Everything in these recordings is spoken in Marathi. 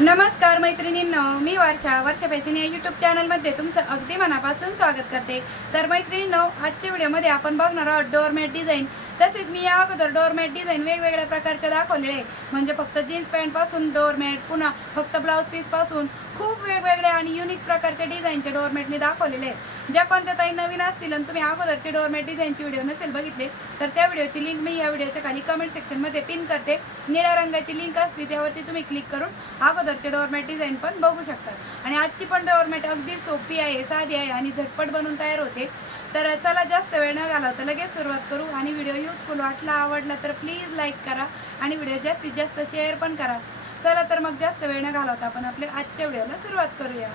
नमस्कार मैत्रिणींनो मी वर्षा. वर्षा फॅशन या यूट्यूब चॅनलमध्ये तुमचं अगदी मनापासून स्वागत करते. तर मैत्रिणींनो आजच्या व्हिडिओमध्ये आपण बघणार आहोत डोअरमॅट डिझाईन तसेच मी या अगोदर डोअरमॅट डिझाईन वेगवेगळ्या प्रकारच्या दाखवलेले आहे म्हणजे फक्त जीन्स पॅन्टपासून डोअरमॅट पुन्हा फक्त ब्लाऊज पीसपासून खूप वेगवेगळ्या आणि युनिक प्रकारच्या डिझाईनचे डोअरमॅट मी दाखवलेले आहेत. ज्या कोणत्या ताई नवीन असतील आणि तुम्ही अगोदरचे डोअरमॅट डिझाईनचे व्हिडिओ नसेल बघितले तर त्या व्हिडिओची लिंक मी या व्हिडिओच्या खाली कमेंट सेक्शनमध्ये पिन करते. निळ्या रंगाची लिंक असते त्यावरती तुम्ही क्लिक करून अगोदरचे डोअरमॅट डिझाईन पण बघू शकता आणि आजची पण डोअरमॅट अगदी सोपी आहे साधी आहे आणि झटपट बनवून तयार होते. तर चला जास्त वेळ न घालवता लगेच सुरुवात करू आणि व्हिडिओ युजफुल वाटला आवडला तर प्लीज लाईक करा आणि व्हिडिओ जास्तीत जास्त शेअर पण करा. चला तर मग जास्त वेळ न घालवता आपण आपल्या आजच्या व्हिडिओला सुरुवात करूया.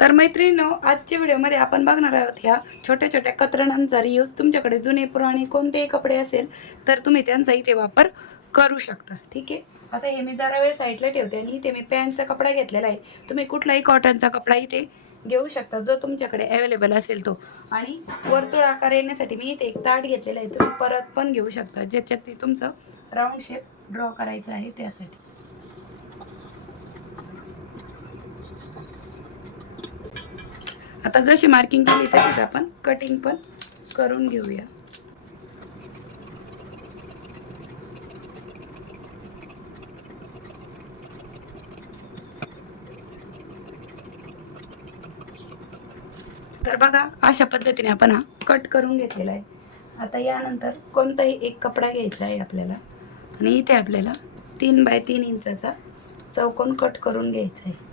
तर मैत्रिणीनो आजच्या व्हिडिओमध्ये आपण बघणार आहोत ह्या छोट्या छोट्या कतरणांचा रियूज तुमच्याकडे जुने पुराणे कोणतेही कपडे असेल तर तुम्ही त्यांचा इथे वापर करू शकता. ठीक आहे? आता हे मी जरा वेळ साईडला ठेवते आणि इथे मी पॅन्टचा कपडा घेतलेला आहे. तुम्ही कुठलाही कॉटनचा कपडा इथे घेऊ शकता जो तुमच्याकडे अवेलेबल असेल तो. आणि वर्तुळ आकार येण्यासाठी मी इथे एक ताट घेतलेला आहे. तुम्ही परत पण घेऊ शकता ज्याच्यात तुमचं राऊंड शेप ड्रॉ करायचं आहे त्यासाठी. आता जशी मार्किंग केली तशीच आपण कटिंग पण करून घेऊया. तर बघा अशा पद्धतीने आपण हा कट करून घेतलेला आहे. आता यानंतर कोणताही एक कपडा घ्यायचा आहे आपल्याला. आणि इथे आपल्याला तीन बाय तीन इंचाचा चौकोन कट करून घ्यायचा आहे.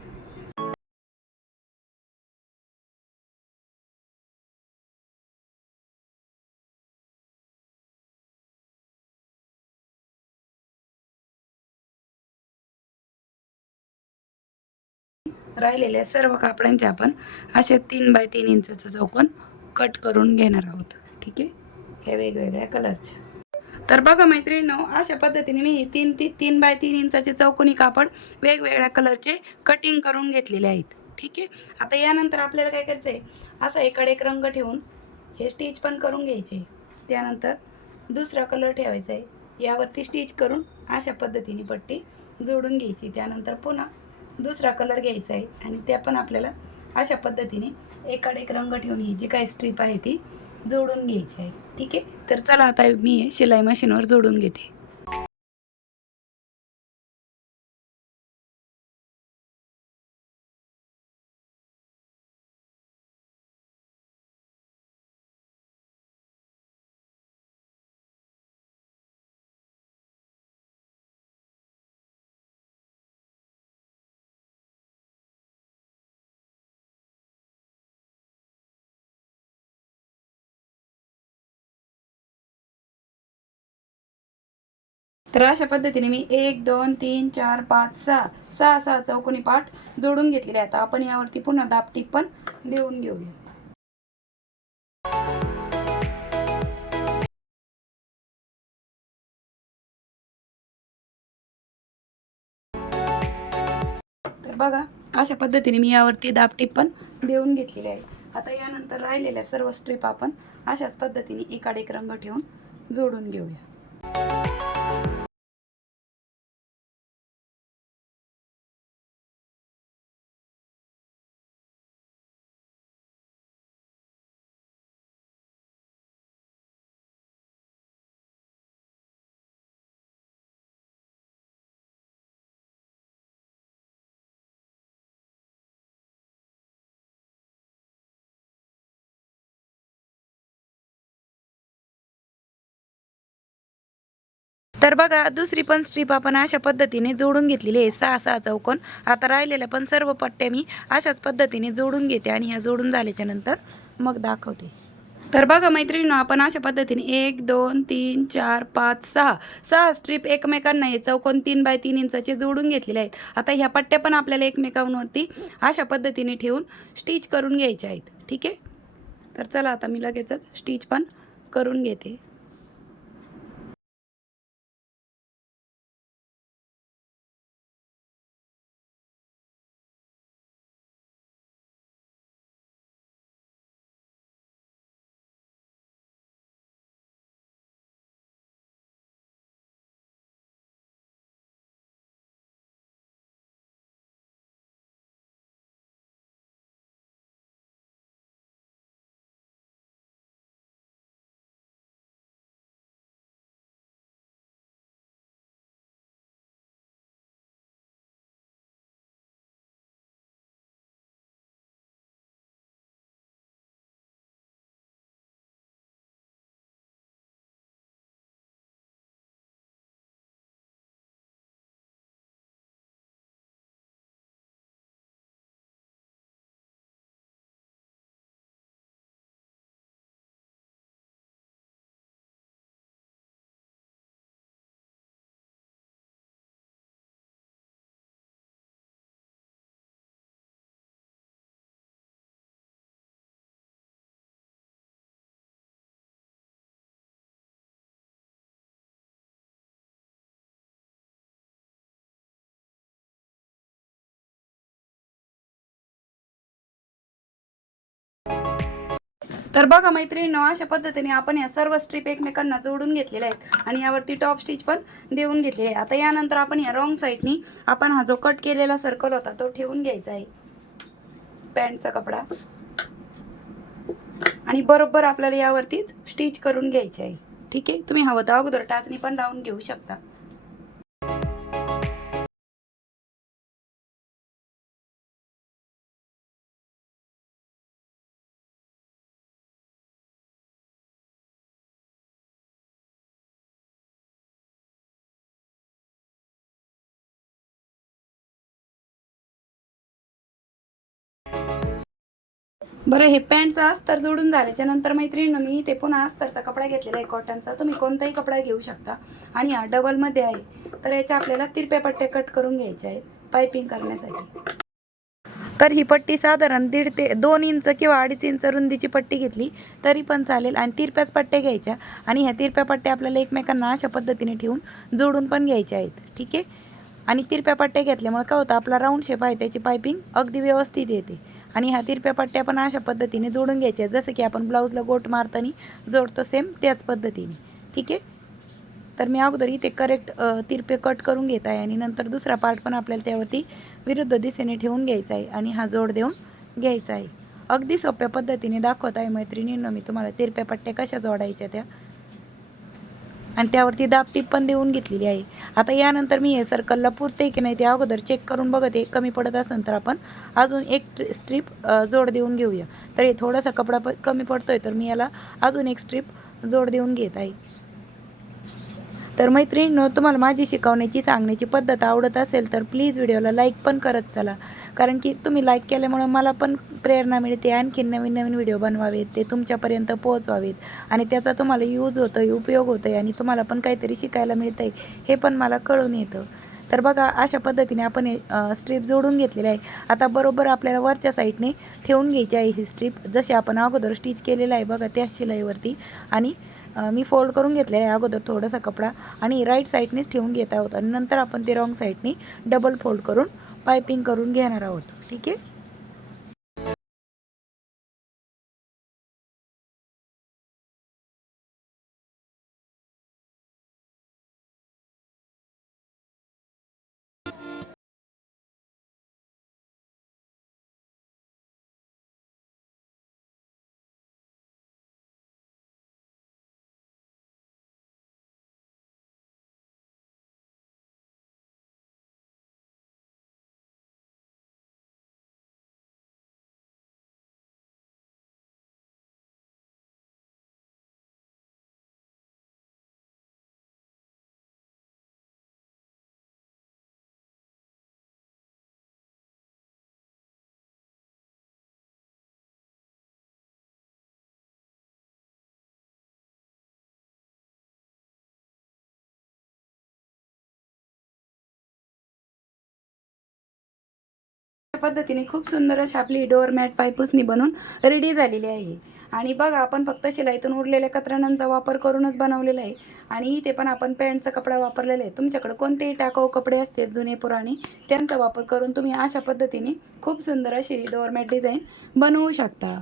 राहिलेल्या सर्व कापडांचे आपण असे तीन बाय तीन इंचाचा चौकोन कट करून घेणार आहोत. ठीक आहे? हे वेगवेगळ्या कलरचे तर बघा मैत्रिणींनो अशा पद्धतीने मी हे तीन ती तीन बाय तीन इंचाचे चौकोनी कापड वेगवेगळ्या कलरचे कटिंग करून घेतलेले आहेत. ठीक आहे? आता यानंतर आपल्याला काय करायचं आहे असा एकडे एक रंग ठेवून हे स्टिच पण करून घ्यायचे. त्यानंतर दुसरा कलर ठेवायचा आहे यावरती स्टिच करून अशा पद्धतीने पट्टी जोडून घ्यायची. त्यानंतर पुन्हा दुसरा कलर घ्यायचा आहे आणि त्या पण आपल्याला अशा पद्धतीने एकाड एक रंग ठेवून ही जी काही स्ट्रीप आहे ती जोडून घ्यायची आहे. ठीक आहे? तर चला आता मी हे शिलाई मशीनवर जोडून घेते. तर अशा पद्धतीने मी एक दोन तीन चार पाच सहा सहा सहा चौकोनी पाठ जोडून घेतलेले आहेत. आपण यावरती पुन्हा दापटीप पण देऊन घेऊया. तर बघा अशा पद्धतीने मी यावरती दापटीप पण देऊन घेतलेली आहे. आता यानंतर राहिलेल्या सर्व स्ट्रीप आपण अशाच पद्धतीने एकाडेक रंग ठेवून जोडून घेऊया. तर बघा दुसरी पण स्ट्रीप आपण अशा पद्धतीने जोडून घेतलेली आहे. सहा सहा चौकोन. आता राहिलेल्या पण सर्व पट्ट्या मी अशाच पद्धतीने जोडून घेते आणि ह्या जोडून झाल्याच्यानंतर मग दाखवते. तर बघा मैत्रिणी आपण अशा पद्धतीने एक दोन तीन चार पाच सहा सहा स्ट्रीप एकमेकांना हे चौकोन तीन बाय तीन इंचाचे जोडून घेतलेले आहेत. आता ह्या पट्ट्या पण आपल्याला एकमेकांवरती अशा पद्धतीने ठेवून स्टिच करून घ्यायच्या आहेत. ठीक आहे? तर चला आता मी लगेचच स्टिच पण करून घेते. तर बघा मैत्रिणींनो अशा पद्धतीने आपण या सर्व स्ट्रीप एकमेकांना जोडून घेतलेल्या आहेत आणि यावरती टॉप स्टिच पण देऊन घेतलेले आहे आता यानंतर आपण या रॉंग साईडनी आपण हा जो कट केलेला सर्कल होता तो ठेवून घ्यायचा आहे. पॅन्टचा कपडा. आणि बरोबर आपल्याला यावरतीच स्टिच करून घ्यायची आहे. ठीक आहे? तुम्ही हवं तर अगोदर टाचणी पण लावून घेऊ शकता. बरं हे पॅन्टचा अस्तर जोडून झाल्याच्यानंतर मैत्रिणी मी ते पुन्हा अस्तरचा कपडा घेतलेला आहे कॉटनचा. तुम्ही कोणताही कपडा घेऊ शकता. आणि हा डबलमध्ये आहे. तर याच्या आपल्याला तिरप्या पट्ट्या कट करून घ्यायच्या आहेत पायपिंग करण्यासाठी. तर ही पट्टी साधारण दीड ते दोन इंच किंवा अडीच इंच रुंदीची पट्टी घेतली तरी पण चालेल. आणि तिरप्याच पट्ट्या घ्यायच्या. आणि ह्या तिरप्या पट्ट्या आपल्याला एकमेकांना अशा पद्धतीने ठेवून जोडून पण घ्यायच्या आहेत. ठीक आहे? आणि तिरप्या पट्ट्या घेतल्यामुळे काय होतं? आपला राऊंड शेप आहे त्याची पायपिंग अगदी व्यवस्थित येते. आणि ह्या तिरप्या पट्ट्या पण अशा पद्धतीने जोडून घ्यायच्या. जसं की आपण ब्लाऊजला गोट मारताना जोडतो सेम त्याच पद्धतीने. ठीक आहे? तर मी अगोदर इथे करेक्ट तिरपे कट करून घेत आहे आणि नंतर दुसरा पार्ट पण आपल्याला त्यावरती विरुद्ध दिशेने ठेवून घ्यायचा आहे आणि हा जोड देऊन घ्यायचा आहे. अगदी सोप्या पद्धतीने दाखवत आहे मैत्रिणींना मी तुम्हाला तिरप्या पट्ट्या कशा जोडायच्या त्या आणि त्यावरती दाब टीप पण देऊन घेतलेली आहे. आता यानंतर मी हे सर्कलला पुरते की नाही ते अगोदर चेक करून बघते. कमी पडत असेल तर आपण अजून एक स्ट्रीप जोड देऊन घेऊया. तर हे थोडासा कपडा प कमी पडतोय तर मी याला अजून एक स्ट्रीप जोड देऊन घेत आहे. तर मैत्रिणींनो तुम्हाला माझी शिकवण्याची सांगण्याची पद्धत आवडत असेल तर प्लीज व्हिडिओला लाईक पण करत चला. कारण की तुम्ही लाईक केल्यामुळे मला पण प्रेरणा मिळते आणखीन नवीन नवीन व्हिडिओ बनवावेत ते तुमच्यापर्यंत पोहोचवावेत. आणि त्याचा तुम्हाला यूज होतो आहे उपयोग होतो आहे आणि तुम्हाला पण काहीतरी शिकायला मिळतं आहे हे पण मला कळून येतं. तर बघा अशा पद्धतीने आपण स्ट्रीप जोडून घेतलेली आहे. आता बरोबर आपल्याला वरच्या साईडने ठेवून घ्यायची आहे ही स्ट्रीप जशी आपण अगोदर स्टिच केलेलं आहे बघा त्याच शिलाईवरती. आणि मी फोल्ड करून घेतलेला आहे अगोदर थोडासा कपडा आणि राईट साईडनेच ठेवून घेत आहोत. आणि नंतर आपण ते रॉंग साईडने डबल फोल्ड करून पायपिंग करून घेणार आहोत. ठीक आहे? पद्धतीने खूप सुंदर अशी आपली डोअरमॅट पायपुसणी बनवून रेडी झालेली आहे. आणि बघा आपण फक्त शिलाईतून उरलेल्या कतरणांचा वापर करूनच बनवलेला आहे. आणि इथे पण आपण पॅन्टचा कपडा वापरलेला आहे. तुमच्याकडे कोणतेही टाकाऊ कपडे असतील जुने पुराणे त्यांचा वापर करून तुम्ही अशा पद्धतीने खूप सुंदर अशी डोअरमॅट डिझाईन बनवू शकता.